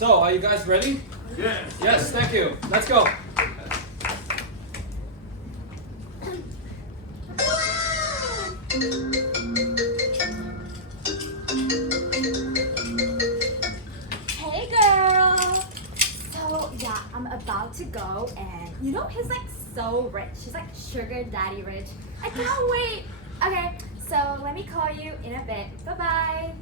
So, are you guys ready? Yes. Yes, thank you. Let's go. Hey girl! So yeah, I'm about to go and he's like so rich. He's like sugar daddy rich. I can't wait! Okay, so let me call you in a bit. Bye-bye!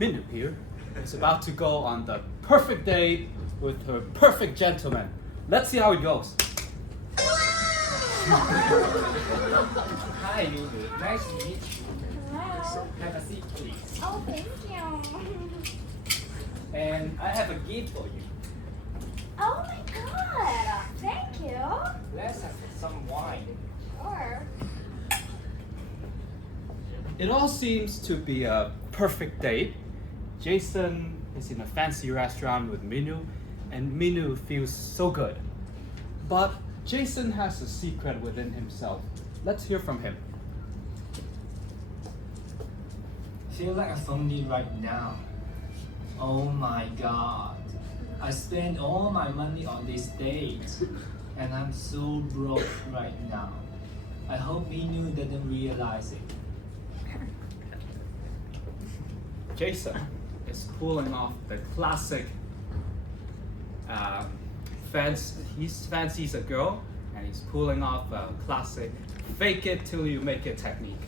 Minu here is about to go on the perfect date with her perfect gentleman. Let's see how it goes. Hi, Lulu. Nice to meet you. Hello. Have a seat, please. Oh, thank you. And I have a gift for you. Oh my god! Thank you! Let's have some wine. Sure. It all seems to be a perfect date. Jason is in a fancy restaurant with Minu, and Minu feels so good. But Jason has a secret within himself. Let's hear from him. Feel like a phony right now. Oh my god. I spent all my money on this date, and I'm so broke right now. I hope Minu doesn't realize it. Jason is pulling off the classic he fancies a girl, and he's pulling off a classic fake it till you make it technique.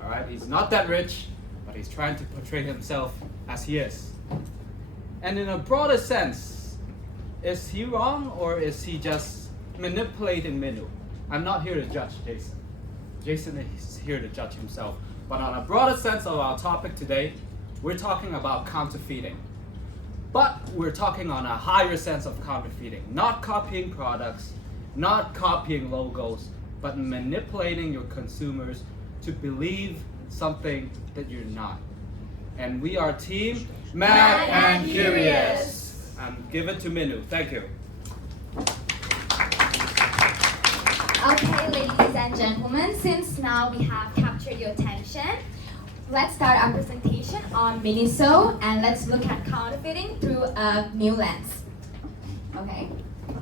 Alright, he's not that rich, but he's trying to portray himself as he is. And in a broader sense, is he wrong or is he just manipulating Minu? I'm not here to judge Jason. Jason is here to judge himself. But on a broader sense of our topic today, we're talking about counterfeiting. But we're talking on a higher sense of counterfeiting. Not copying products, not copying logos, but manipulating your consumers to believe something that you're not. And we are team Mad and Curious. Give it to Minu. Thank you. Okay, ladies and gentlemen, since now we have captured your attention, let's start our presentation on Miniso and let's look at counterfeiting through a new lens. Okay,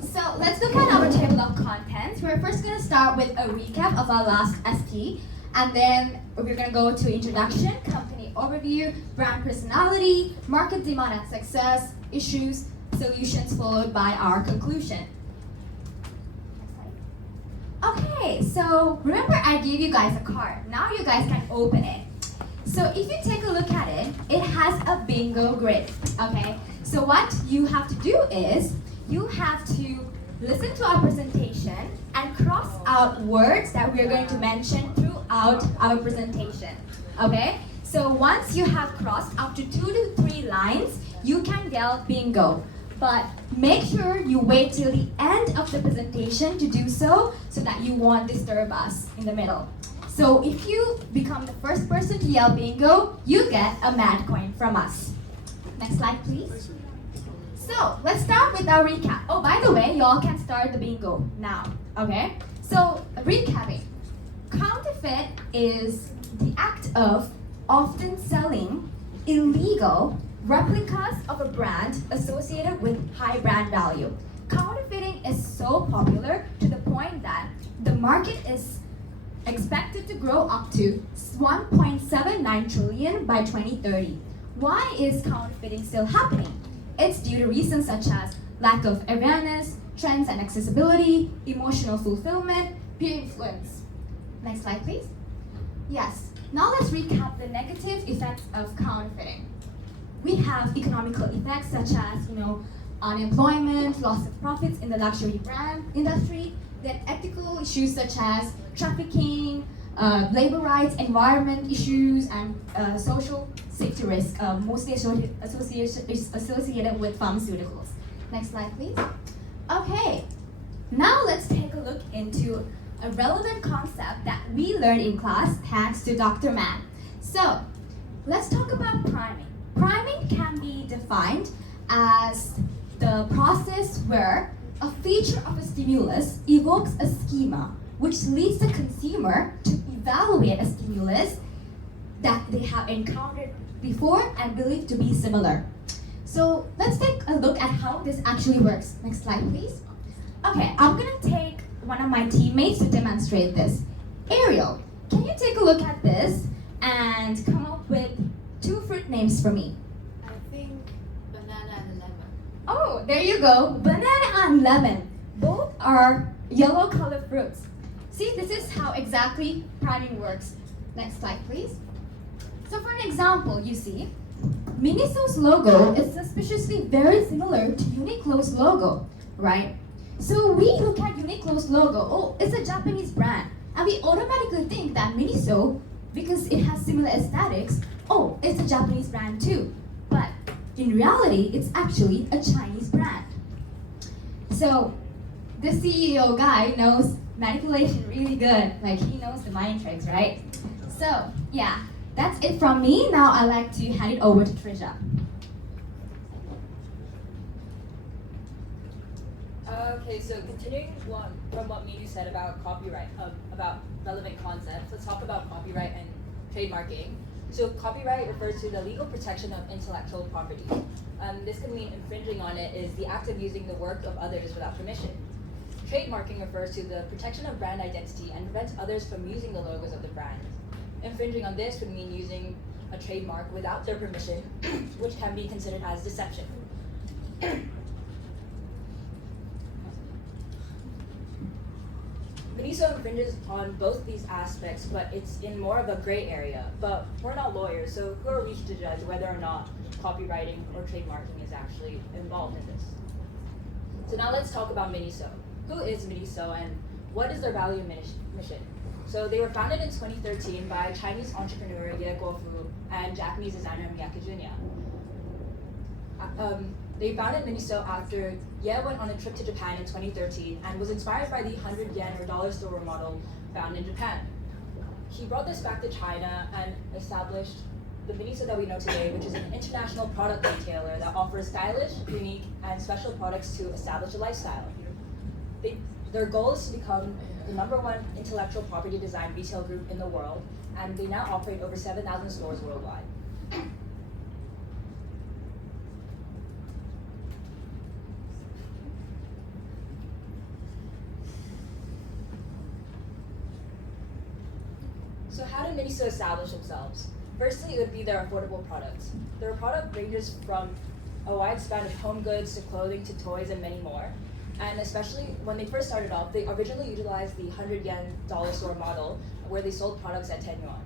so let's look at our table of contents. We're first going to start with a recap of our last ST, and then we're going to go to introduction, company overview, brand personality, market demand and success, issues, solutions, followed by our conclusion. Okay, so remember I gave you guys a card. Now you guys can open it. So if you take a look at it, it has a bingo grid, okay? So what you have to do is, you have to listen to our presentation and cross out words that we're going to mention throughout our presentation, okay? So once you have crossed up to 2 to 3 lines, you can yell bingo. But make sure you wait till the end of the presentation to do so that you won't disturb us in the middle. So if you become the first person to yell bingo, you get a mad coin from us. Next slide, please. So let's start with our recap. Oh, by the way, y'all can start the bingo now, okay? So recapping. Counterfeit is the act of often selling illegal replicas of a brand associated with high brand value. Counterfeiting is so popular to the point that the market is expected to grow up to 1.79 trillion by 2030. Why is counterfeiting still happening? It's due to reasons such as lack of awareness, trends and accessibility, emotional fulfillment, peer influence. Next slide, please. Yes, now let's recap the negative effects of counterfeiting. We have economical effects such as, unemployment, loss of profits in the luxury brand industry, then ethical issues such as trafficking, labor rights, environment issues, and social safety risk, mostly associated with pharmaceuticals. Next slide, please. Okay, now let's take a look into a relevant concept that we learned in class thanks to Dr. Mann. So, let's talk about priming. Priming can be defined as the process where a feature of a stimulus evokes a schema which leads the consumer to evaluate a stimulus that they have encountered before and believe to be similar. So let's take a look at how this actually works. Next slide, please. Okay, I'm gonna take one of my teammates to demonstrate this. Ariel, can you take a look at this and come up with 2 fruit names for me? I think banana and lemon. Oh, there you go. Banana and lemon. Both are yellow colored fruits. See, this is how exactly priming works. Next slide, please. So for an example, you see, Miniso's logo is suspiciously very similar to Uniqlo's logo, right? So we look at Uniqlo's logo, oh, it's a Japanese brand. And we automatically think that Miniso, because it has similar aesthetics, oh, it's a Japanese brand too. But in reality, it's actually a Chinese brand. So the CEO guy knows manipulation really good. Like he knows the mind tricks, right? So yeah, that's it from me. Now I'd like to hand it over to Trisha. Okay, so continuing from what Minu said about copyright, about relevant concepts, let's talk about copyright and trademarking. So copyright refers to the legal protection of intellectual property. This can mean infringing on it is the act of using the work of others without permission. Trademarking refers to the protection of brand identity and prevents others from using the logos of the brand. Infringing on this would mean using a trademark without their permission, which can be considered as deception. Miniso infringes on both these aspects, but it's in more of a gray area. But we're not lawyers, so who are we to judge whether or not copywriting or trademarking is actually involved in this? So now let's talk about Miniso. Who is Miniso and what is their value mission? So they were founded in 2013 by Chinese entrepreneur Ye Guofu and Japanese designer Miyake Junya. They founded Miniso after Ye went on a trip to Japan in 2013 and was inspired by the 100 yen or dollar store model found in Japan. He brought this back to China and established the Miniso that we know today, which is an international product retailer that offers stylish, unique, and special products to establish a lifestyle. Their goal is to become the #1 intellectual property design retail group in the world, and they now operate over 7,000 stores worldwide. So how do Miniso establish themselves? Firstly, it would be their affordable products. Their product ranges from a wide span of home goods to clothing to toys and many more. And especially when they first started off, they originally utilized the 100 yen dollar store model where they sold products at 10 yuan.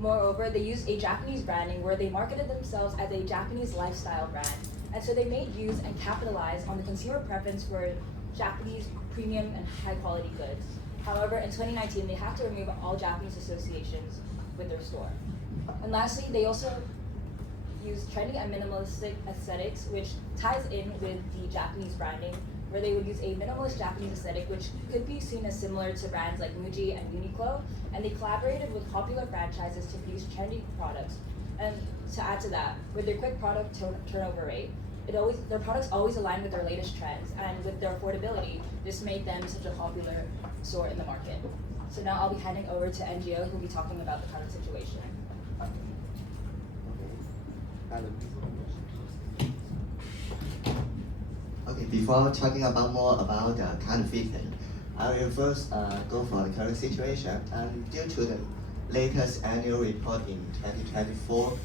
Moreover, they used a Japanese branding where they marketed themselves as a Japanese lifestyle brand. And so they made use and capitalized on the consumer preference for Japanese premium and high quality goods. However, in 2019, they have to remove all Japanese associations with their store. And lastly, they also use trendy and minimalistic aesthetics, which ties in with the Japanese branding, where they would use a minimalist Japanese aesthetic, which could be seen as similar to brands like Muji and Uniqlo, and they collaborated with popular franchises to produce trendy products. And to add to that, with their quick product turnover rate, their products always align with their latest trends, and with their affordability, this made them such a popular store in the market. So now I'll be handing over to NGO, who will be talking about the current situation. Okay, before talking about more about the current fitting, I will first go for the current situation. And due to the latest annual report in 2024,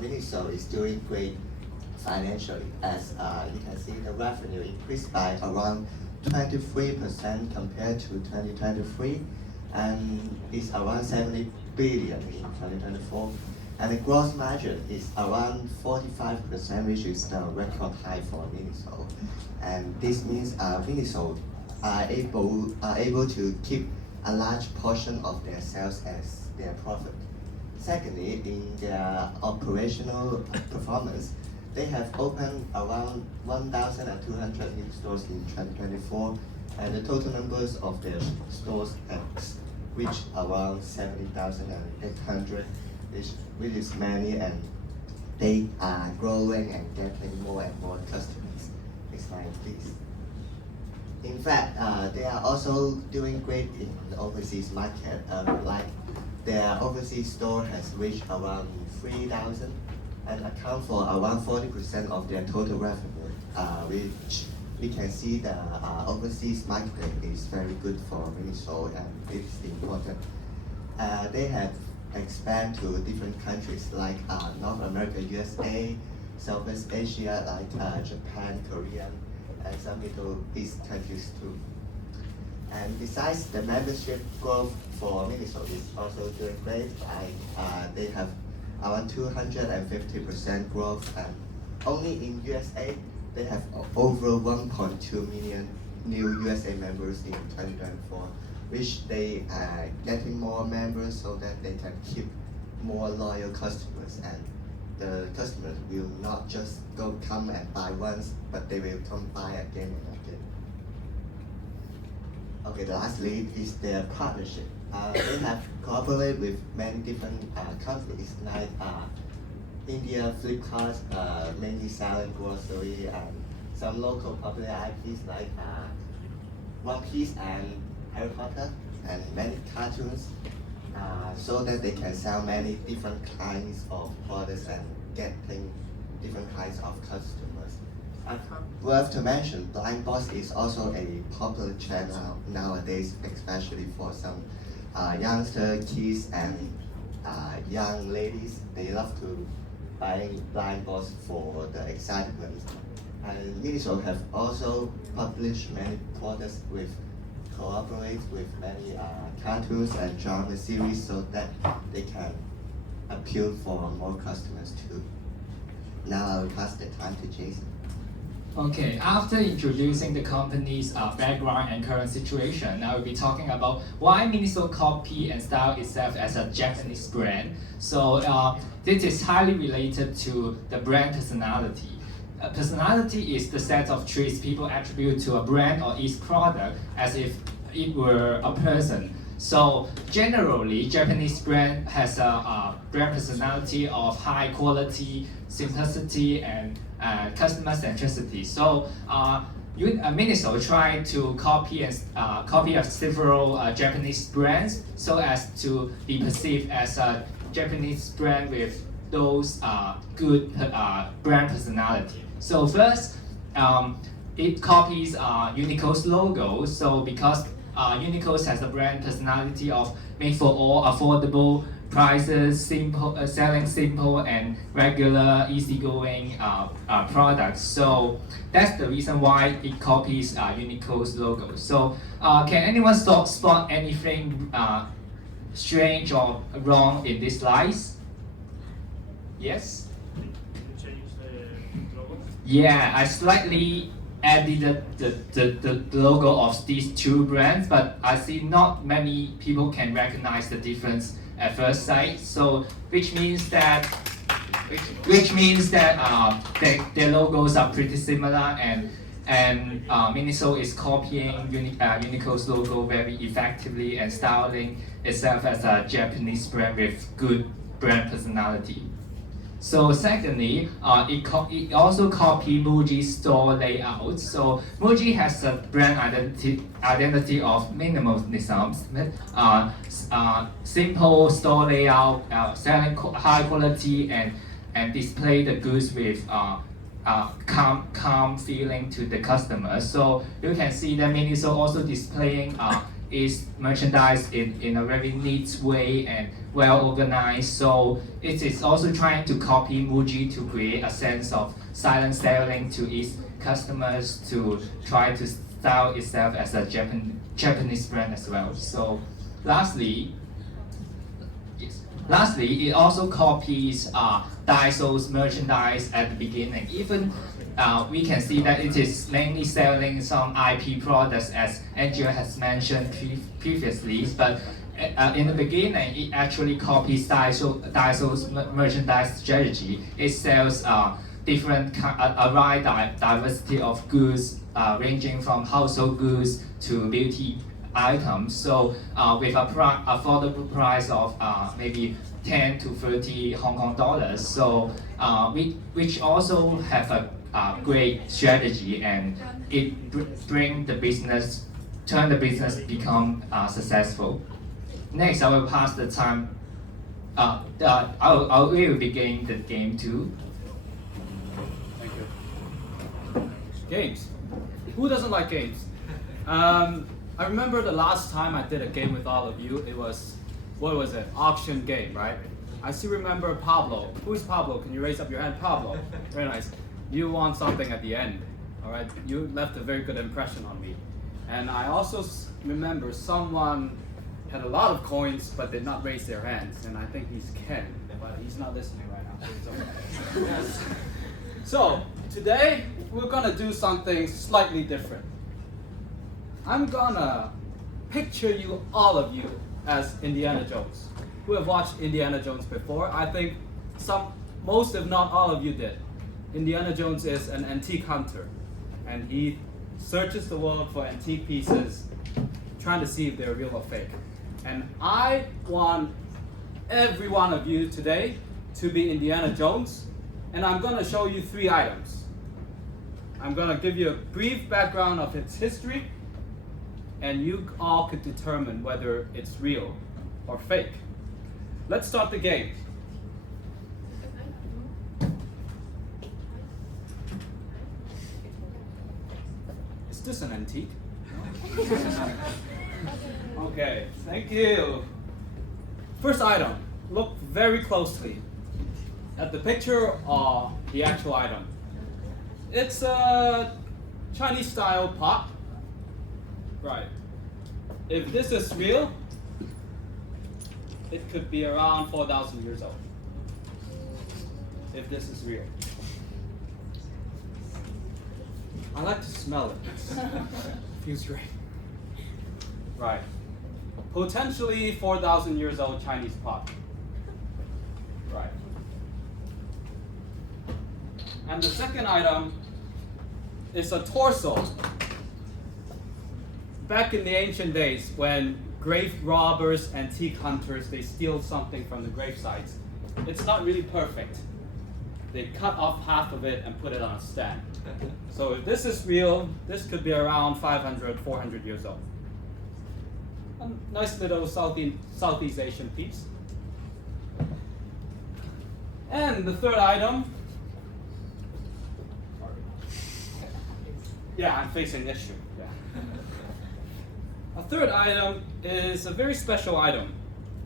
Miniso is doing great financially. As you can see, the revenue increased by around 23% compared to 2023, and is around 70 billion in 2024. And the gross margin is around 45%, which is the record high for Miniso. And this means Miniso are able to keep a large portion of their sales as their profit. Secondly, in their operational performance, they have opened around 1,200 new stores in 2024, and the total numbers of their stores has reached around 70,800, which is many, and they are growing and getting more and more customers. Next slide, please. In fact, they are also doing great in the overseas market. Like their overseas store has reached around 3,000 and account for around 40% of their total revenue, which we can see the overseas market is very good for Miniso and it's important. They have expanded to different countries like North America, USA, Southeast Asia like Japan, Korea, and some Middle East countries too. And besides, the membership growth for Miniso is also doing great. They have around 250% growth, and only in USA they have over 1.2 million new USA members in 2024, which they are getting more members so that they can keep more loyal customers, and the customers will not just come and buy once, but they will come buy again and again. Okay, lastly is their partnership. They have cooperated with many different companies like India, Flipkart, mainly selling grocery, and some local popular IPs like One Piece and Harry Potter, and many cartoons, so that they can sell many different kinds of products and getting different kinds of customers. Worth to mention, blind box is also a popular channel nowadays, especially for some youngster kids and young ladies. They love to buy blind box for the excitement. And Miniso have also published many products with cooperate with many cartoons and drama series so that they can appeal for more customers too. Now I'll pass the time to Jason. Okay, after introducing the company's background and current situation, now we'll be talking about why Miniso copy and style itself as a Japanese brand. So this is highly related to the brand personality. Personality is the set of traits people attribute to a brand or its product as if it were a person. So generally, Japanese brand has a brand personality of high quality, simplicity, and customer centricity. So Miniso tried to copy several Japanese brands so as to be perceived as a Japanese brand with those good brand personality. So first, it copies Uniqlo's logo. So because Uniqlo has a brand personality of made for all, affordable prices, simple, selling simple and regular, easygoing products. So that's the reason why it copies Uniqlo's logo. So can anyone spot anything strange or wrong in these slides? Yes? Can you change the logo? Yeah, I slightly added the logo of these two brands, but I see not many people can recognize the difference at first sight. So which means that their logos are pretty similar, and Miniso is copying Uniqlo's logo very effectively and styling itself as a Japanese brand with good brand personality. So secondly, it also copied Muji's store layout. So Muji has a brand identity of minimalism, simple store layout, selling high quality and display the goods with calm feeling to the customer. So you can see that Miniso also displaying its merchandise in a very neat way and well organized. So it is also trying to copy Muji to create a sense of silent selling to its customers, to try to style itself as a Japanese brand as well. So lastly, it also copies Daiso's merchandise at the beginning. Even we can see that it is mainly selling some IP products, as Angela has mentioned previously. But in the beginning, it actually copies Daiso's merchandise strategy. It sells a wide diversity of goods, ranging from household goods to beauty items. So with a affordable price of maybe 10 to 30 Hong Kong dollars. So which also have a great strategy, and it turn the business become successful. Next, I will pass the time. I will begin the game too. Thank you. Games. Who doesn't like games? I remember the last time I did a game with all of you. It was, what was it? Auction game, right? I still remember Pablo. Who is Pablo? Can you raise up your hand? Pablo. Very nice. You won something at the end. All right. You left a very good impression on me. And I also remember someone had a lot of coins but did not raise their hands. And I think he's Ken, but he's not listening right now. So, it's okay. Yes. So today we're gonna do something slightly different. I'm gonna picture you, all of you, as Indiana Jones. Who have watched Indiana Jones before? I think most if not all of you did. Indiana Jones is an antique hunter, and he searches the world for antique pieces, trying to see if they're real or fake. And I want every one of you today to be Indiana Jones, and I'm gonna show you 3 items. I'm gonna give you a brief background of its history, and you all could determine whether it's real or fake. Let's start the game. Is this an antique? Okay, thank you. First item, look very closely at the picture or the actual item. It's a Chinese style pot. Right. If this is real, it could be around 4,000 years old. If this is real. I like to smell it. It feels great. Right. Potentially 4,000 years old Chinese pot. Right. And the second item is a torso. Back in the ancient days, when grave robbers, antique hunters, they steal something from the grave sites, it's not really perfect. They cut off half of it and put it on a stand. So if this is real, this could be around 500, 400 years old. A nice little Southeast Asian piece. And the third item, yeah, I'm facing this issue. Yeah. A third item is a very special item.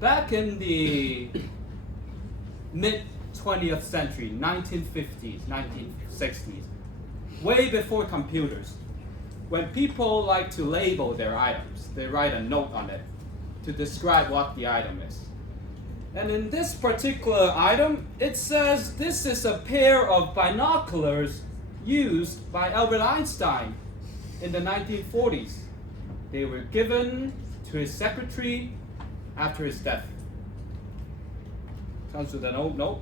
Back in the mid-20th century, 1950s, 1960s, way before computers, when people like to label their items, they write a note on it to describe what the item is. And in this particular item, it says this is a pair of binoculars used by Albert Einstein in the 1940s. They were given to his secretary after his death. Comes with an old note.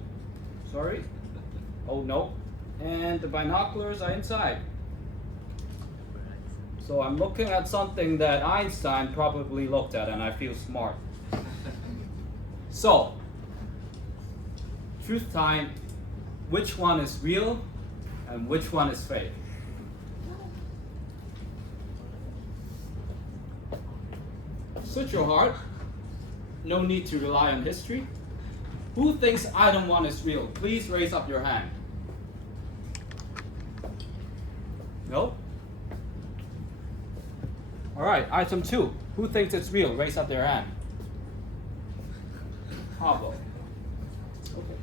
Sorry. Old note. And the binoculars are inside. So I'm looking at something that Einstein probably looked at, and I feel smart. So, truth time. Which one is real and which one is fake? Search your heart. No need to rely on history. Who thinks item 1 is real? Please raise up your hand. No? All right, item 2. Who thinks it's real? Raise up their hand. Pablo. Okay.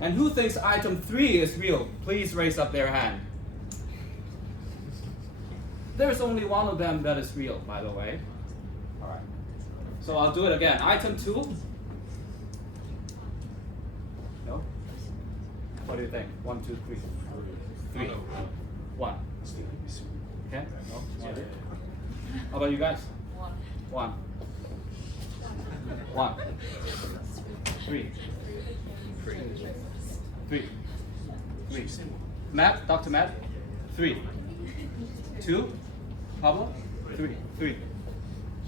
And who thinks item 3 is real? Please raise up their hand. There's only one of them that is real, by the way. All right. So I'll do it again. Item 2. No? What do you think? 1, 2, 3. 3. 1. Okay? No? How about you guys? 1. 1. 3. 3. Matt, Dr. Matt? 3. 2. Pablo? 3.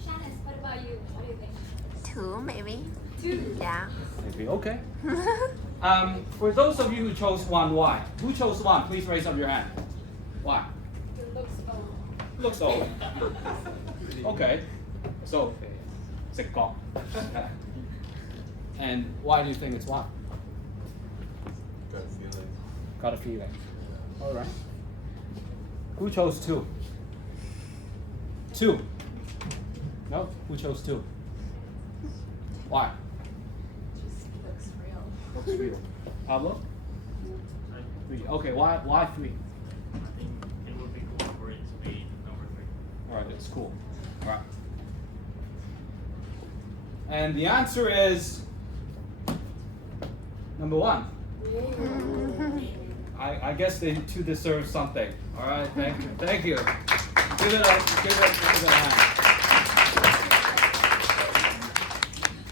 Shannon, what about you? What do you think? 2 maybe. 2. Yeah. Maybe. Okay. For those of you who chose 1, why? Who chose 1? Please raise up your hand. Why? It looks old. Looks old. Okay. So 直覺. And why do you think it's one? Got a feeling. Got a feeling. All right. Who chose 2? 2. No? Who chose 2? Why? Just looks real. Looks real. Pablo? 3. Okay, why 3? I think it would be cool for it to be number 3. Alright, it's cool. Alright. And the answer is number 1. I guess they 2 deserve something. Alright, thank you. Thank you. Give it a hand.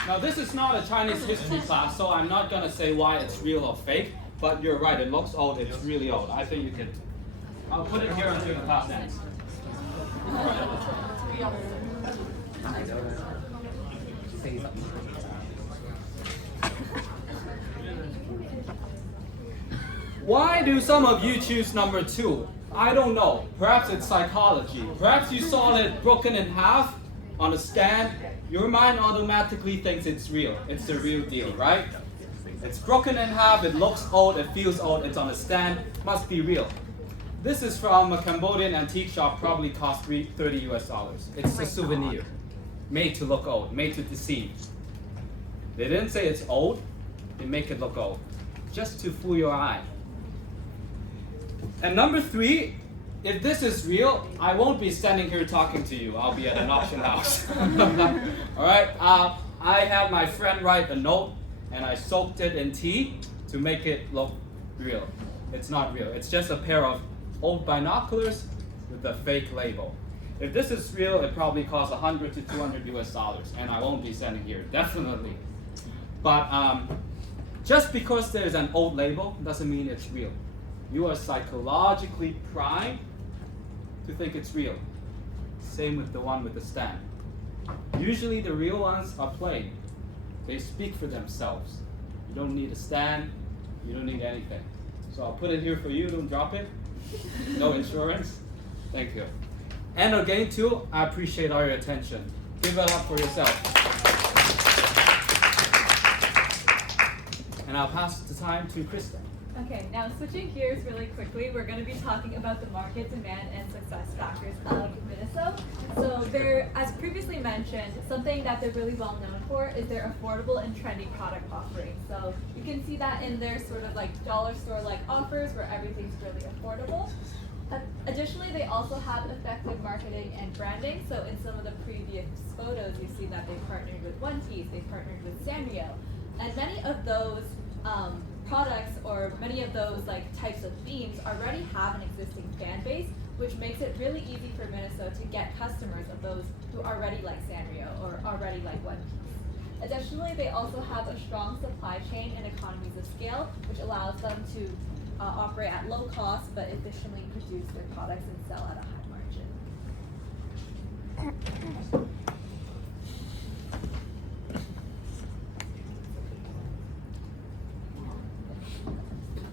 Now this is not a Chinese history class, so I'm not gonna say why it's real or fake, but you're right, it looks old, it's really old. I think you can, I'll put it here until the class ends. Why do some of you choose number 2? I don't know. Perhaps it's psychology. Perhaps you saw it broken in half on a stand. Your mind automatically thinks it's real. It's the real deal, right? It's broken in half, it looks old, it feels old, it's on a stand, must be real. This is from a Cambodian antique shop, probably cost $30 US. It's a souvenir, made to look old, made to deceive. They didn't say it's old, they make it look old, just to fool your eye. And number 3, if this is real, I won't be standing here talking to you. I'll be at an auction house. Alright, I had my friend write a note and I soaked it in tea to make it look real. It's not real. It's just a pair of old binoculars with a fake label. If this is real, it probably costs $100 to $200 US, and I won't be standing here, definitely. But just because there's an old label doesn't mean it's real. You are psychologically primed to think it's real. Same with the one with the stand. Usually the real ones are plain. They speak for themselves. You don't need a stand, you don't need anything. So I'll put it here for you, don't drop it. No insurance. Thank you. And again too, I appreciate all your attention. Give it up for yourself. And I'll pass the time to Krista. Okay, now switching gears really quickly, we're going to be talking about the market demand and success factors of Miniso. So they're, as previously mentioned, something that they're really well known for is their affordable and trendy product offerings. So you can see that in their sort of like dollar store-like offers where everything's really affordable. Additionally, they also have effective marketing and branding. So in some of the previous photos, you see that they partnered with One Piece, they partnered with Sanrio, and many of those products or many of those like types of themes already have an existing fan base, which makes it really easy for Miniso to get customers of those who already like Sanrio or already like One Piece. Additionally, they also have a strong supply chain and economies of scale, which allows them to operate at low cost but efficiently produce their products and sell at a high margin.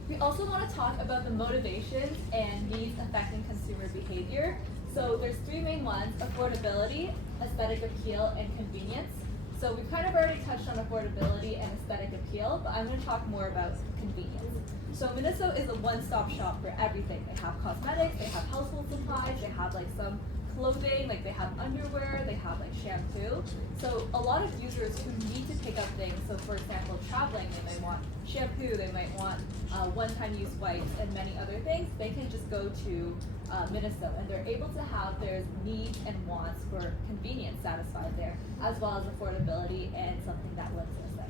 We also want to talk about the motivations and needs affecting consumer behavior. So there's 3 main ones: affordability, aesthetic appeal, and convenience. So we've kind of already touched on affordability and aesthetic appeal, but I'm going to talk more about convenience. So Miniso is a one-stop shop for everything. They have cosmetics, they have household supplies, they have like some clothing, like they have underwear, they have like shampoo. So a lot of users who need to pick up things, so for example, traveling, they might want shampoo, they might want one-time use wipes, and many other things, they can just go to Miniso and they're able to have their needs and wants for convenience satisfied there, as well as affordability and something that looks aesthetic.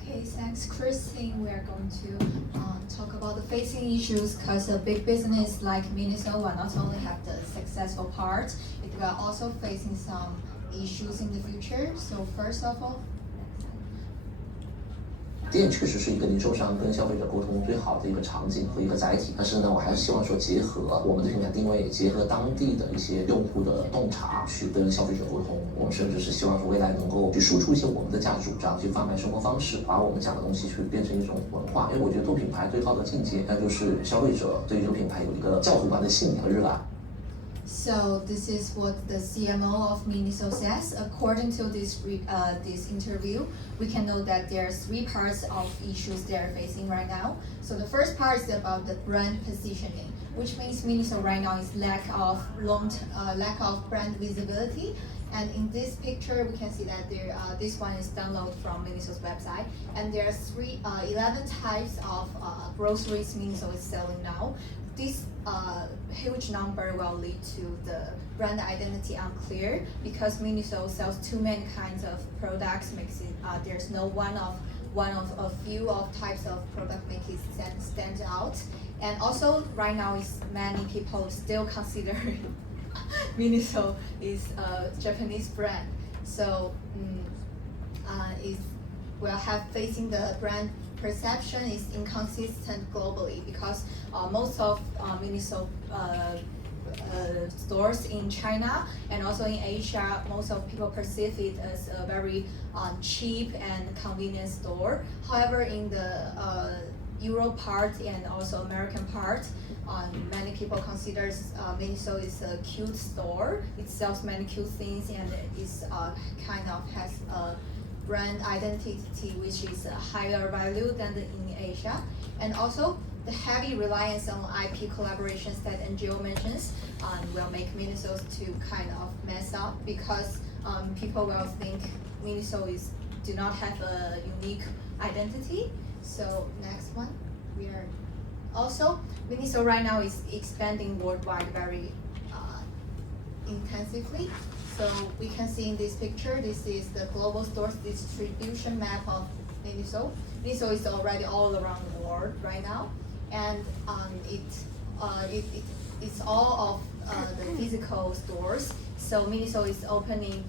Okay, thanks, Christine. We are going to talk about the facing issues because a big business like Miniso will not only have the successful part, it will also facing some issues in the future. So first of all, 店确实是一个零售商跟消费者沟通最好的一个场景和一个载体，但是呢，我还是希望说结合我们的品牌定位，结合当地的一些用户的洞察，去跟消费者沟通。我们甚至是希望说未来能够去输出一些我们的价值主张，去贩卖生活方式，把我们讲的东西去变成一种文化。因为我觉得做品牌最高的境界，那就是消费者对于这个品牌有一个教徒般的信仰和热爱。So this is what the CMO of Miniso says. According to this interview, we can know that there are 3 parts of issues they are facing right now. So the first part is about the brand positioning, which means Miniso right now is lack of brand visibility. And in this picture, we can see that this one is downloaded from Miniso's website, and there are 11 types of groceries Miniso is selling now. This huge number will lead to the brand identity unclear because Miniso sells too many kinds of products. Makes it there's no one of a few of types of product make it stand out. And also right now is many people still consider Miniso is a Japanese brand, so facing the brand perception is inconsistent globally because most of Miniso stores in China and also in Asia, most of people perceive it as a very cheap and convenient store. However, in the Europe part and also American part, many people consider Miniso is a cute store. It sells many cute things and is kind of has a brand identity which is a higher value than in Asia. And also the heavy reliance on IP collaborations that NGO mentions will make Miniso to kind of mess up because people will think Miniso do not have a unique identity. So next one, also Miniso right now is expanding worldwide very intensively. So we can see in this picture, this is the global stores distribution map of Miniso. Miniso is already all around the world right now, and it's all of the physical stores. So Miniso is opening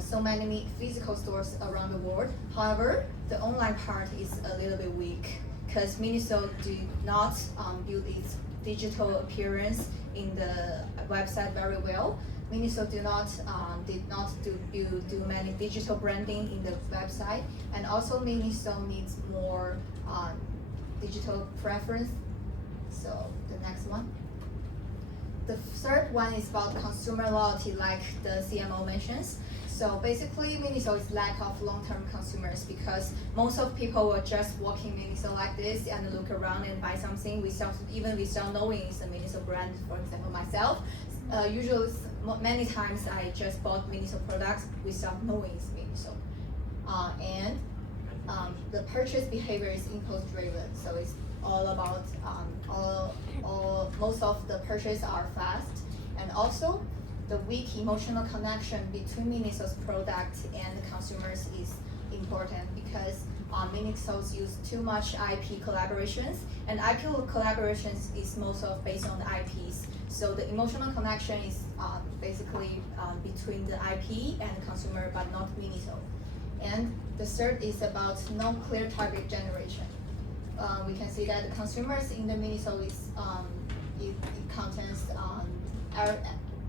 so many physical stores around the world. However, the online part is a little bit weak because Miniso did not build its digital appearance in the website very well. Miniso did not do many digital branding in the website, and also Miniso needs more digital preference. So the next one. The third one is about consumer loyalty, like the CMO mentions. So basically, Miniso is lack of long-term consumers because most of people will just walk in Miniso like this and look around and buy something without knowing it's a Miniso brand. For example, myself, usually many times I just bought Miniso products without knowing it's Miniso. And the purchase behavior is impulse-driven, so it's all about most of the purchases are fast, and also the weak emotional connection between Miniso's product and the consumers is important because Miniso's use too much IP collaborations, and IP collaborations is most of based on the IPs. So the emotional connection is basically between the IP and the consumer, but not Miniso. And the third is about no clear target generation. We can see that the consumers in the Miniso is it contains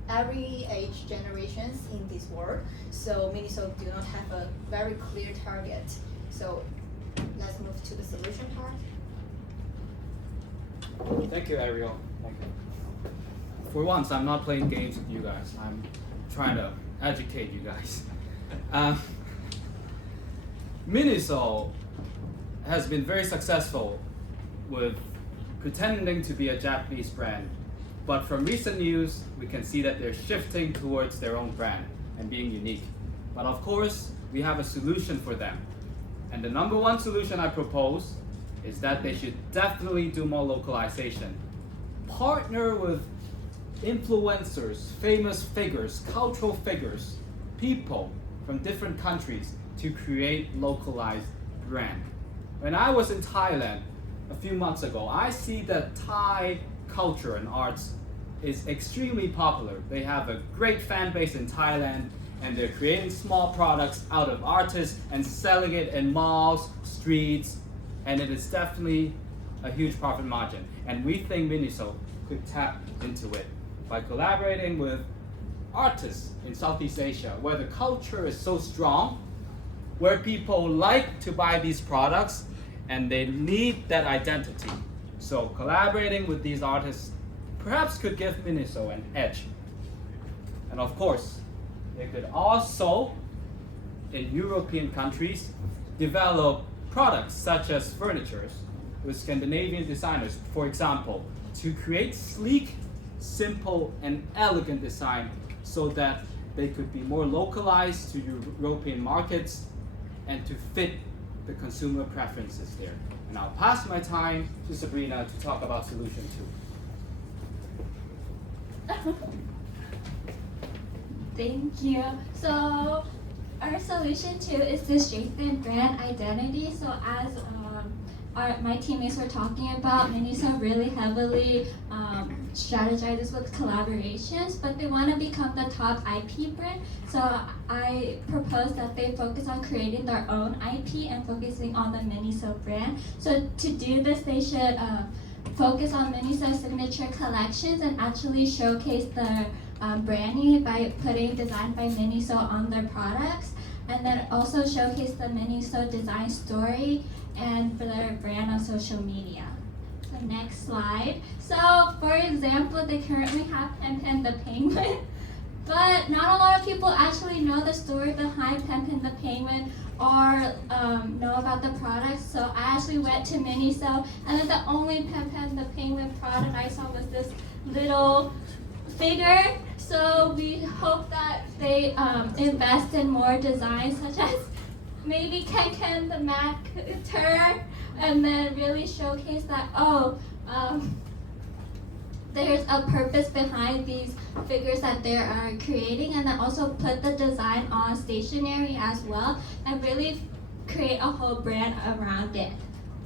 every age generations in this world. So Miniso do not have a very clear target. So let's move to the solution part. Thank you, Ariel. Thank you. For once, I'm not playing games with you guys. I'm trying to educate you guys. Miniso has been very successful with pretending to be a Japanese brand. But from recent news, we can see that they're shifting towards their own brand and being unique. But of course, we have a solution for them. And the number one solution I propose is that they should definitely do more localization. Partner with influencers, famous figures, cultural figures, people from different countries to create localized brand. When I was in Thailand a few months ago, I see that Thai culture and arts is extremely popular. They have a great fan base in Thailand, and they're creating small products out of artists and selling it in malls, streets, and it is definitely a huge profit margin. And we think Miniso could tap into it by collaborating with artists in Southeast Asia, where the culture is so strong, where people like to buy these products and they need that identity. So collaborating with these artists perhaps could give Miniso an edge And of course, they could also, in European countries, develop products such as furnitures with Scandinavian designers, for example, to create sleek, simple, and elegant design so that they could be more localized to European markets and to fit the consumer preferences there. And I'll pass my time to Sabrina to talk about solution 2. Thank you. So our solution 2 is to strengthen brand identity. So as my teammates were talking about, Miniso really heavily strategizes with collaborations, but they want to become the top IP brand. So I propose that they focus on creating their own IP and focusing on the Miniso brand. So to do this, they should focus on Miniso signature collections and actually showcase their branding by putting design by Miniso on their products, and then also showcase the Miniso design story and for their brand on social media. So next slide. So for example, they currently have Pen the Penguin, but not a lot of people actually know the story behind Pen the Penguin or know about the product. So I actually went to Miniso, and then the only Pen the Penguin product I saw was this little figure. So we hope that they invest in more designs such as maybe Ken the Mac-ter, and then really showcase that, there's a purpose behind these figures that they are creating, and then also put the design on stationery as well, and really create a whole brand around it.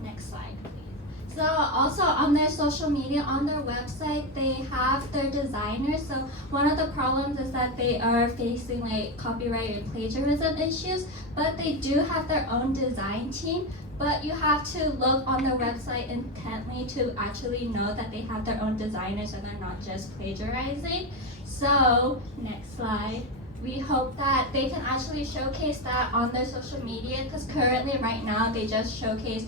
Next slide, please. So also on their social media, on their website, they have their designers. So one of the problems is that they are facing like copyright and plagiarism issues, but they do have their own design team. But you have to look on their website intently to actually know that they have their own designers and they're not just plagiarizing. So next slide. We hope that they can actually showcase that on their social media, because currently right now they just showcase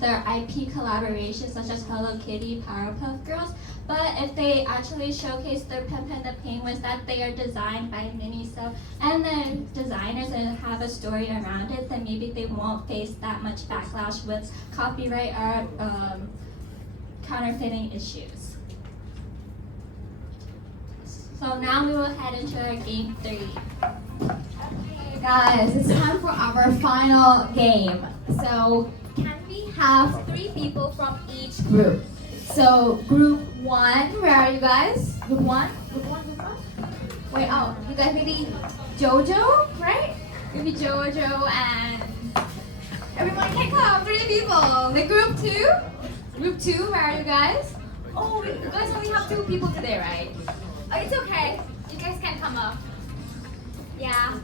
their IP collaborations such as Hello Kitty, Powerpuff Girls. But if they actually showcase their Pen the Penguins, that they are designed by Miniso and the designers and have a story around it, then maybe they won't face that much backlash with copyright or counterfeiting issues. So now we will head into our game 3. Okay, guys, it's time for our final game. So, can we have 3 people from each group? So, group 1, where are you guys? Group 1? Group 1, group 1? Wait, oh, you guys maybe Jojo, right? Maybe Jojo and everyone can come, 3 people. Like group 2? Group 2, where are you guys? Oh, you guys only have 2 people today, right? Oh, it's okay. You guys can come up. Yeah.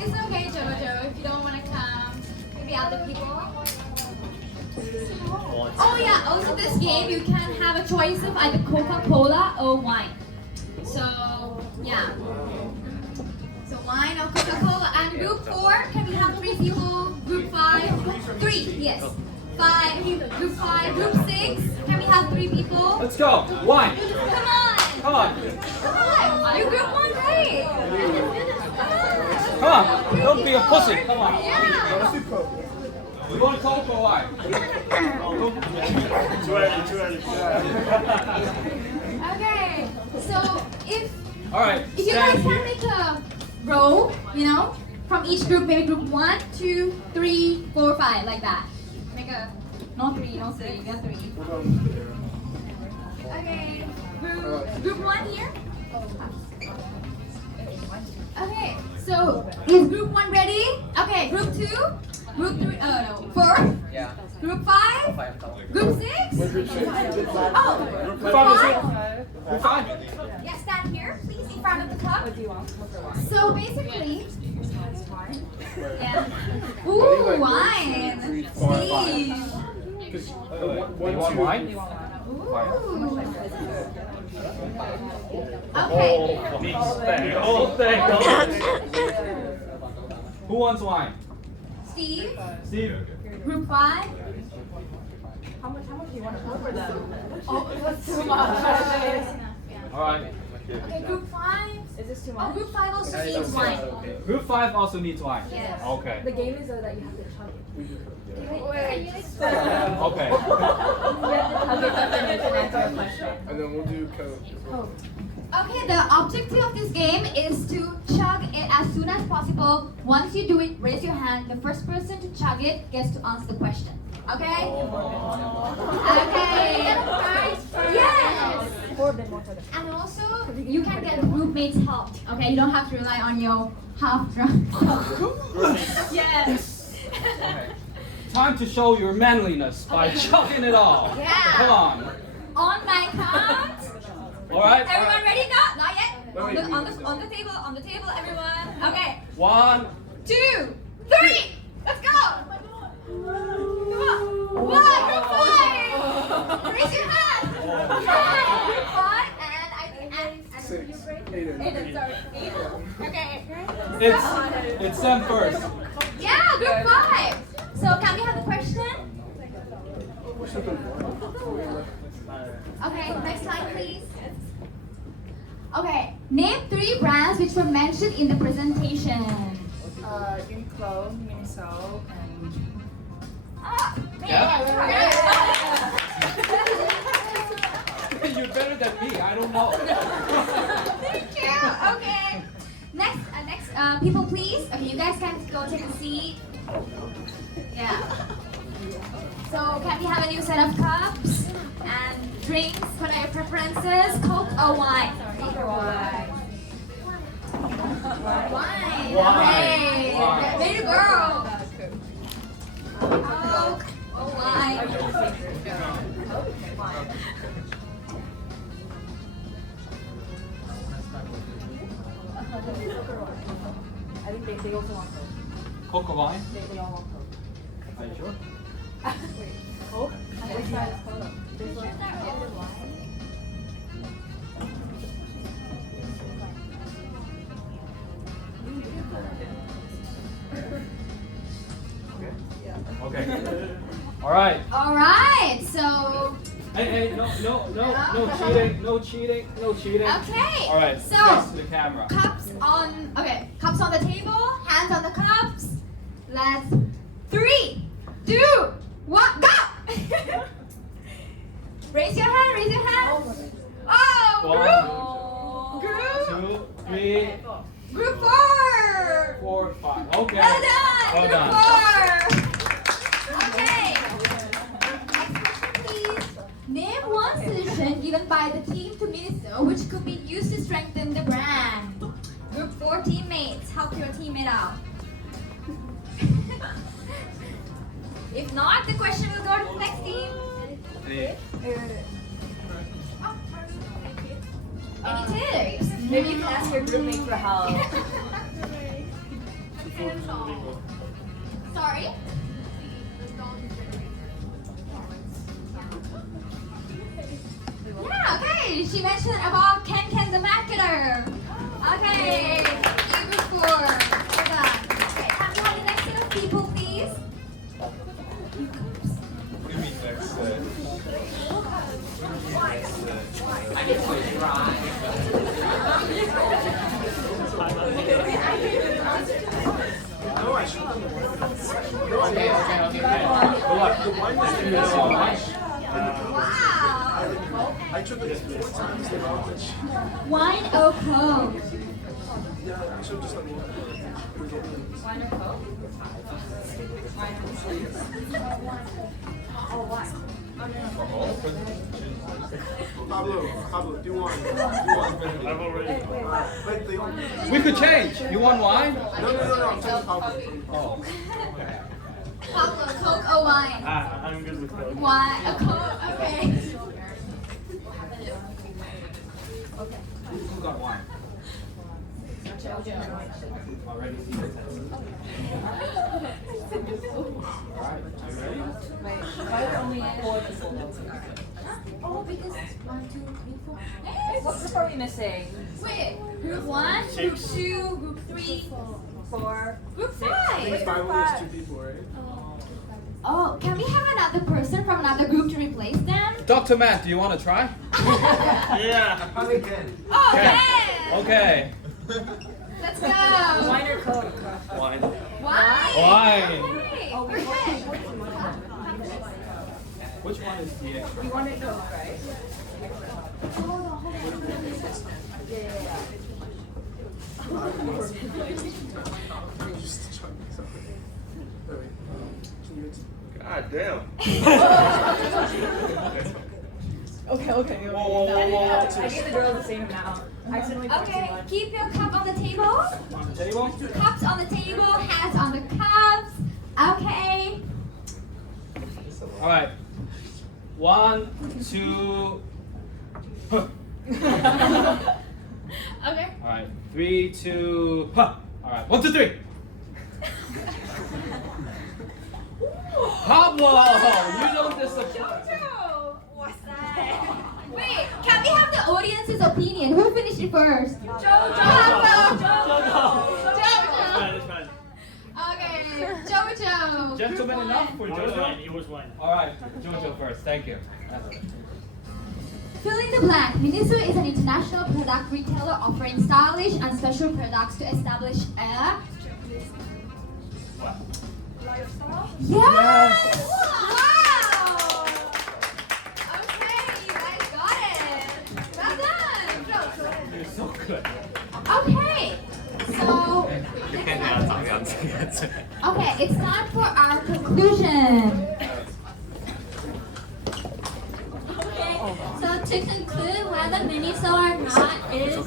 It's okay, Jojo, if you don't want to come. Maybe other people. Oh yeah, also this game you can have a choice of either Coca-Cola or wine. So, yeah. So wine or Coca-Cola. And group 4, can we have 3 people? Group 5? 3, yes. 5, group 5, group 6. Can we have 3 people? Let's go. Wine. Come on. Come on. Come on. You're group 1, right? Come on. Don't be a pussy. Come on. Yeah. You want Coke or wine? Too early. Okay. So All right. if you guys can make a row, from each group, maybe group 1, 2, 3, 4, 5, like that. Make a no 3, we got 3. Okay. Group 1 here. Okay. So is group 1 ready? Okay. Group 2, group 3. 4. Yeah. Group 5. Group 6. Oh. Group 5. Group 5. Yeah, stand here, please, in front of the cup. So basically, yeah. Ooh, wine. Steve. You want wine? Ooh. Okay. The whole thing. Who wants wine? Steve, Steve. group 5. How much do you want to pour for them? Oh, that's too much. All right. Okay, group 5. Is this too Oh, much? group 5 also needs wine. Group 5 also needs wine. Yes. Okay. The game is though that you have to chug it. Okay. You have to chug it and then you can answer a question. And then we'll do Coke as well. Okay, the objective of this game is to chug it as soon as possible. Once you do it, raise your hand. The first person to chug it gets to answer the question. Okay? Okay. Yes. And also, you can get group mates help. Okay, you don't have to rely on your half drunk. Yes. Okay. Time to show your manliness by chugging it all. Yeah. Come on. On my count. All right. Everyone ready? No, not yet. Wait, On the table, everyone. Okay. 1. 2, 3. Let's go. Come on. 1, group 5. Raise your hand. Group 5 and I think Aiden, sorry. Aiden. Okay. It's them first. Yeah, group 5. So can we have the question? Okay, next slide please. Okay, name 3 brands which were mentioned in the presentation. Uniqlo, Miniso, and You're better than me. I don't know. Thank you. Okay. Next, people please. Okay, you guys can go take a seat. Yeah. So can we have a new set of cups and drinks? What are your preferences? Coke or wine? Coke or wine? Wine. Okay. Wine. Way to go. Coke or wine? I think they also want Coke. Coke or wine? They all want Coke. Are you sure? Wait, Coke? Which side is Coke? This one. Okay. All right. All right. So. Hey, no cheating. Okay. All right. So. Face to the camera. Cups on the table, hands on the cups. Let's 3, 2, 1, go! Raise your hand. Oh, 1, group 2, 3, group 4. 4, 5. Okay. Well done, Well group done. 4. Okay. Next question, please. Name one solution given by the team to Miniso which could be used to strengthen the brand. Group 4 teammates, help your teammate out. If not, the question will go to the next team. Any tips? Maybe you can ask your groupmate for help. Sorry? Yeah, okay. She mentioned about Ken the marketer. Okay. Thank you, group 4. Well done. Okay, can we have the next set of people, please? What do you mean next set? No, I should have Okay. The wine was so much. Wow. I took it 4 times the knowledge. Wine or Coke? Yeah, I should have just done one. Wine or Coke? Pablo, do one. I've already. Wait, they don't. We could change. You want wine? No, I'm telling Pablo. Oh. Pablo, Coke or wine? I'm good with Coke. Wine, a Coke, okay. Who got wine? Already see the test. Alright, you ready? Why are there only 4 people? Oh, because 1, 2, 3, 4. Hey, What group are we missing? wait, group 1, group 2, group 3, 4. group 5. Five only is 2 people, right? Oh, can we have another person from another group to replace them? Dr. Matt, do you want to try? Yeah. Probably can. Okay. Okay. Let's go. Wine or Coke? Wine. Why? Wine. Okay, perfect. Which one is the extra? You want it Coke, right? God damn. Okay. Whoa, whoa, whoa, whoa. I gave the girls the same amount. I accidentally put too Okay, much. keep your cup on the table. On the table? Cups on the table, hands on the cups. Okay. All right. 1, 2. Huh. Okay. All right. 3, 2. Huh. All right. 1, 2, 3. Pablo, you don't disappoint. Jojo, what's that? Wait, can we have the audience's opinion? Who finished it first? Jojo. Jojo. It's fine. Okay, Jojo. Gentlemen enough for He was wine. Jojo? He was wine. All right. Jojo first. Thank you. Fill in the blank. Miniso is an international product retailer offering stylish and special products to establish a... What? Lifestyle? Yes! Wow! Okay, you guys got it. Well done. You're so good. Okay, so... Okay, it's time for our conclusion. Okay, so to conclude, whether Miniso or not is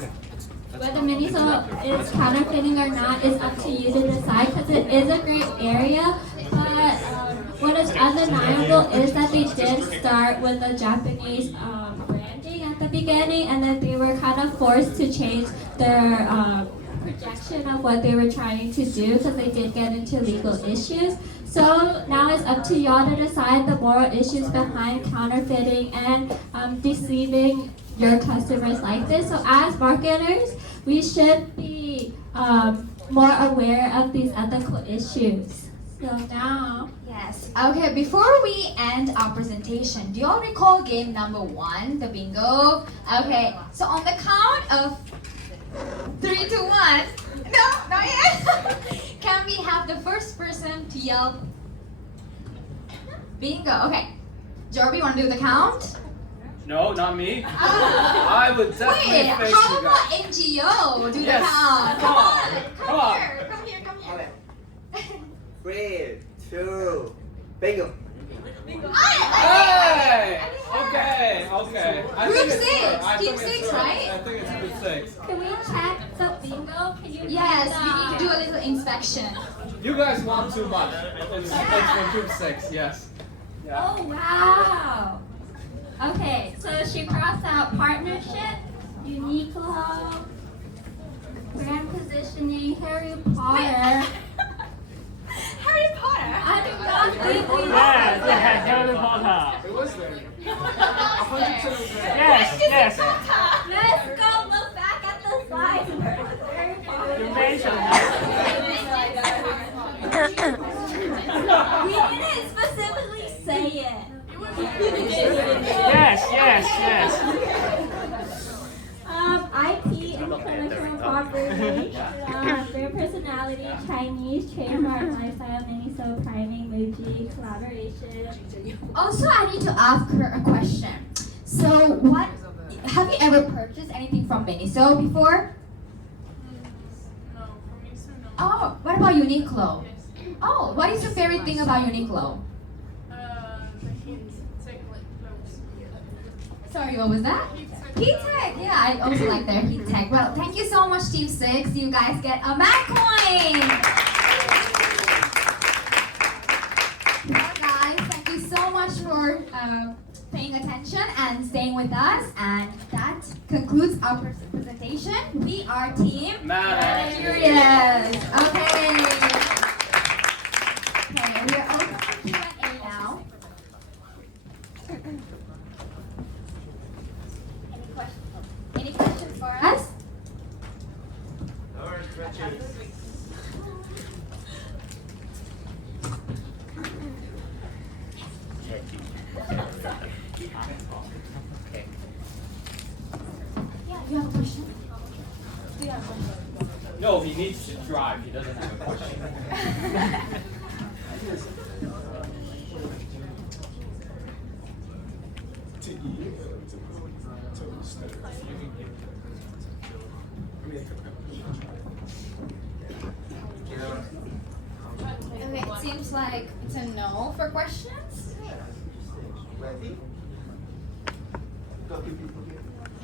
whether Miniso is counterfeiting or not is up to you to decide because it is a great area. But what is undeniable is that they did start with a Japanese branding at the beginning, and then they were kind of forced to change their projection of what they were trying to do because they did get into legal issues. So now it's up to y'all to decide the moral issues behind counterfeiting and deceiving your customers like this. So as marketers, we should be more aware of these ethical issues. So now, Yes. Okay, before we end our presentation, do you all recall game number 1, the bingo? Okay, so on the count of 3, 2, 1. No, not yet. Can we have the first person to yell bingo? Okay. Joby, want to do the count? No, not me. I would definitely Wait, face how you about guys. NGO do Yes. the count? Come on. Come Come on. here, come here, come here. 3, 2, bingo. Hey! Okay, okay. I Group think it's six. good. I Team think it's 6, good. right? I think it's group 6. can we check the bingo? Can you Yes, check we need to do the- a little inspection. You guys want too much. It's for group 6, yes. Yeah. Oh wow! Okay, so she crossed out partnership, Uniqlo, brand positioning, Harry Potter. Harry Potter. I do not think we Yeah, Harry Potter. It was there. Yes. Let's go look back at the slides. Harry Potter. You mentioned We didn't specifically say it. Yes. IP, intellectual property, their personality, Chinese, trademark, lifestyle, Miniso, priming, Muji, collaboration. Also, I need to ask her a question. So, what have you ever purchased anything from Miniso before? No, for me, so no. Oh, what about Uniqlo? Oh, what is your favorite thing about Uniqlo? The heat tech like those. Sorry, what was that? Heat Tech. Yeah, I also like their Heat Tech. Well, thank you so much, Team 6. You guys get a Mac coin. Well, guys, thank you so much for paying attention and staying with us. And that concludes our presentation. We are Team Managerials. Okay. Okay, we are open for Q&A now. Any questions for us? No, he needs to drive. He doesn't have a question. Okay, it seems like it's a no for questions. Ready?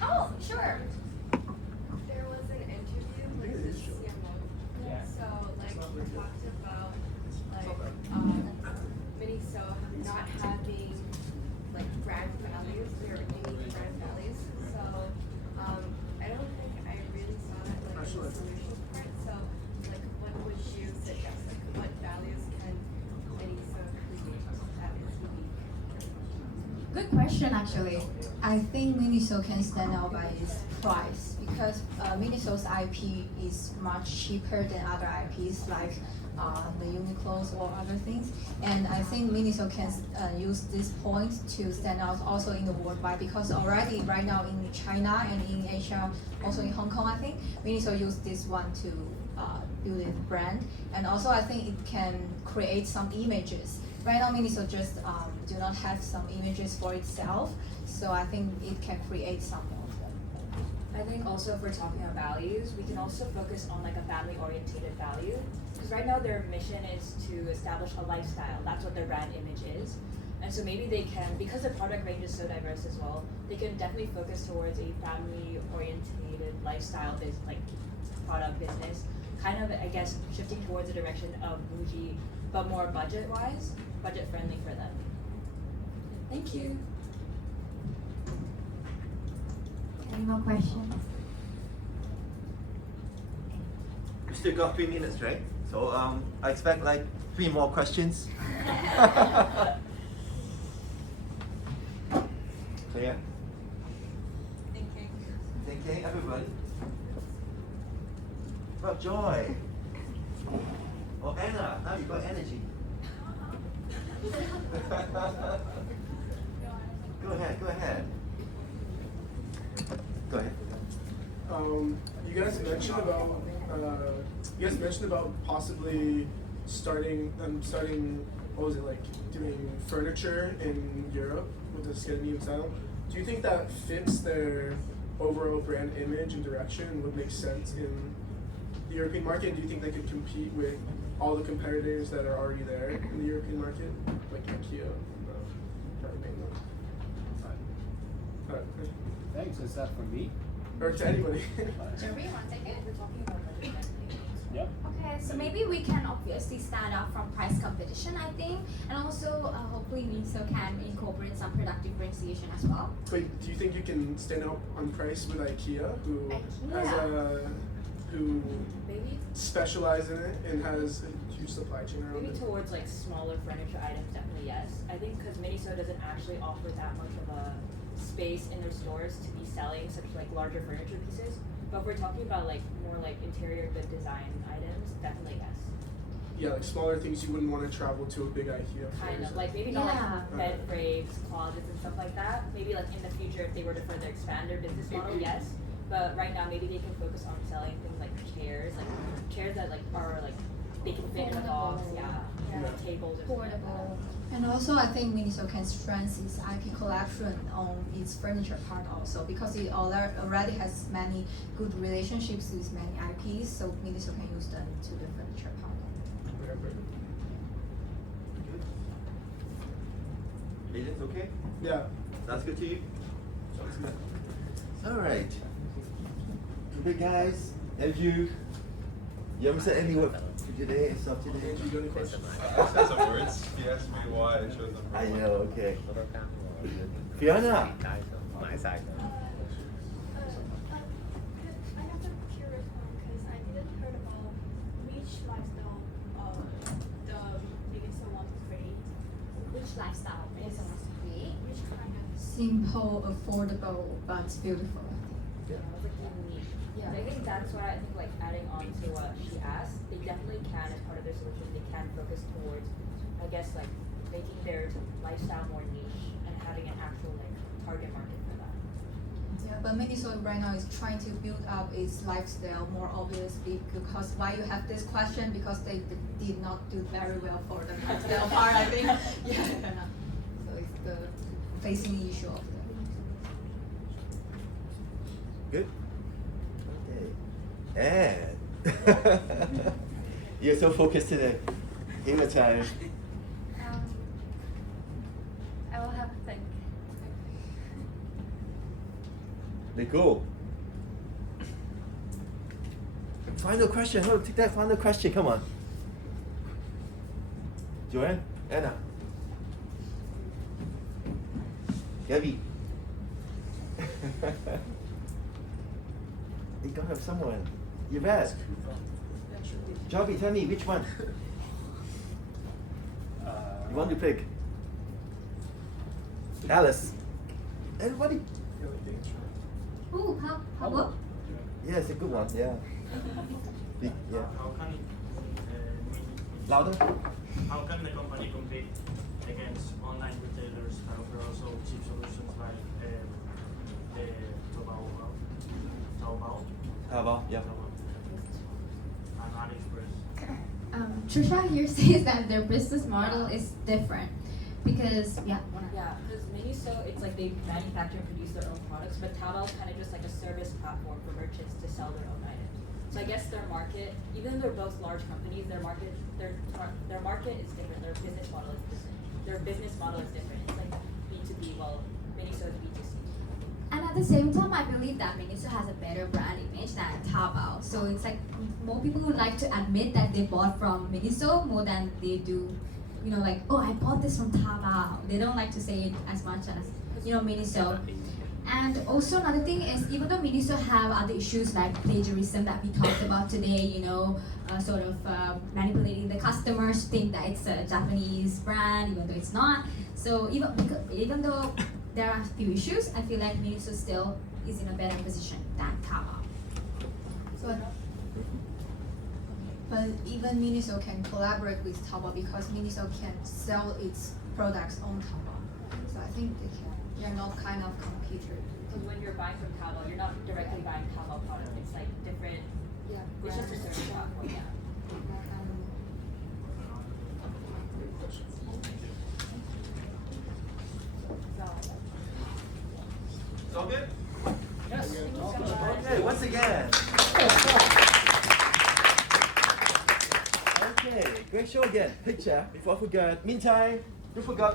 Oh, sure. There was an interview with the CMO. So like we talked about Miniso not having like brand values, their unique brand values. So I don't think I really saw that like in the solution part. So like what would you suggest? Like what values can Miniso create that is unique? Good question, actually. I think Miniso can stand out by its price because Miniso's IP is much cheaper than other IPs like the Uniqlo's or other things. And I think Miniso can use this point to stand out also in the worldwide because already right now in China and in Asia, also in Hong Kong, I think Miniso used this one to build its brand. And also I think it can create some images. Right now, Miniso just do not have some images for itself, so I think it can create some of them. I think also if we're talking about values, we can also focus on like a family-oriented value. Because right now their mission is to establish a lifestyle. That's what their brand image is. And so maybe they can, because the product range is so diverse as well, they can definitely focus towards a family-oriented lifestyle like product business. Kind of, I guess, shifting towards the direction of bougie, but more budget-wise, budget-friendly for them. Thank you. Any more questions? We still got 3 minutes, right? So I expect like 3 more questions. Clear? Thinking, everybody. What about Joy? Or Anna? Now you got energy. Go ahead. Go ahead. You guys mentioned about possibly starting what was it, like doing furniture in Europe with the Scandinavian style. Do you think that fits their overall brand image and direction and would make sense in the European market? And do you think they could compete with all the competitors that are already there in the European market, like IKEA? Thanks. Is that for me? Or to anybody? Jeremy, you want to take it? We're talking about budget. Yep. Okay, so maybe we can obviously stand out from price competition, I think, and also hopefully Miniso can incorporate some product differentiation as well. Wait, do you think you can stand out on price with IKEA, who Maybe specialize in it and has a huge supply chain around maybe it? towards like smaller furniture items, definitely yes. I think because Miniso doesn't actually offer that much of a space in their stores to be selling such like larger furniture pieces. But if we're talking about like more like interior good design items, definitely yes. Yeah, like smaller things you wouldn't want to travel to a big IKEA for. Kind of like maybe not like bed frames, closets, and stuff like that. Maybe like in the future, if they were to further expand their business model, yes. But right now, maybe they can focus on selling things like chairs that like are like they can fit in a box, like tables or something like that. Portable. And also, I think Miniso can strengthen its IP collection on its furniture part also because it already has many good relationships with many IPs, so Miniso can use them to the furniture part. Agents, okay? Yeah. That's good to you? Sounds good. Alright. Okay guys, as you haven't said any word today and stuff today. Andrew, you got any questions? I said some words. He asked me why I chose them. I know, okay. Fiona! I have a curious one because I didn't heard about which lifestyle the Miniso want to create. Which lifestyle Miniso wants to create? Which kind of Simple, affordable, but beautiful. It's like unique. Yeah. I think that's why I think like adding on to what she asked, they definitely can as part of their solution. They can focus towards, I guess, like making their lifestyle more niche and having an actual like target market for that. Yeah, but Miniso right now is trying to build up its lifestyle more obviously because why you have this question because they did not do very well for the lifestyle part I think. Yeah. So it's the facing issue of them. Good. Okay. And you're so focused today. Give it time. I will have to think. Nicole. Final question. Oh, take that final question. Come on. Joanne, Anna, Gabby. You gotta have someone. You bet. Joby, tell me which one. You want to pick? Alice. Everybody. Ooh, how about? Yeah, it's a good one. Yeah. Big, yeah. How can it, Louder. how can the company compete against online retailers that offer also cheap solutions like Taobao, yeah. and AliExpress? Trisha here says that their business model is different because Yeah, because Miniso, it's like they manufacture and produce their own products, but Taobao is kind of just like a service platform for merchants to sell their own items. So I guess their market, even though they're both large companies, their market is different. Their business model is different. It's like B2B, while Miniso is B2C. And at the same time, I believe that Miniso has a better brand image than Taobao. So it's like more people would like to admit that they bought from Miniso more than they do, you know, like, oh, I bought this from Taobao. They don't like to say it as much as, you know, Miniso. And also another thing is, even though Miniso have other issues like plagiarism that we talked about today, you know, manipulating the customers, think that it's a Japanese brand, even though it's not. So even though there are a few issues, I feel like Miniso still is in a better position than Taobao. But even Miniso can collaborate with Taobao because Miniso can sell its products on Taobao. So I think they are not kind of competitors. Because when you're buying from Taobao, you're not directly buying Taobao product. It's like different. Yeah. It's just a service platform. Yeah. It's all good? Yes. Okay, once again. Okay, great show again. Picture before I forgot. Meantime, you forgot to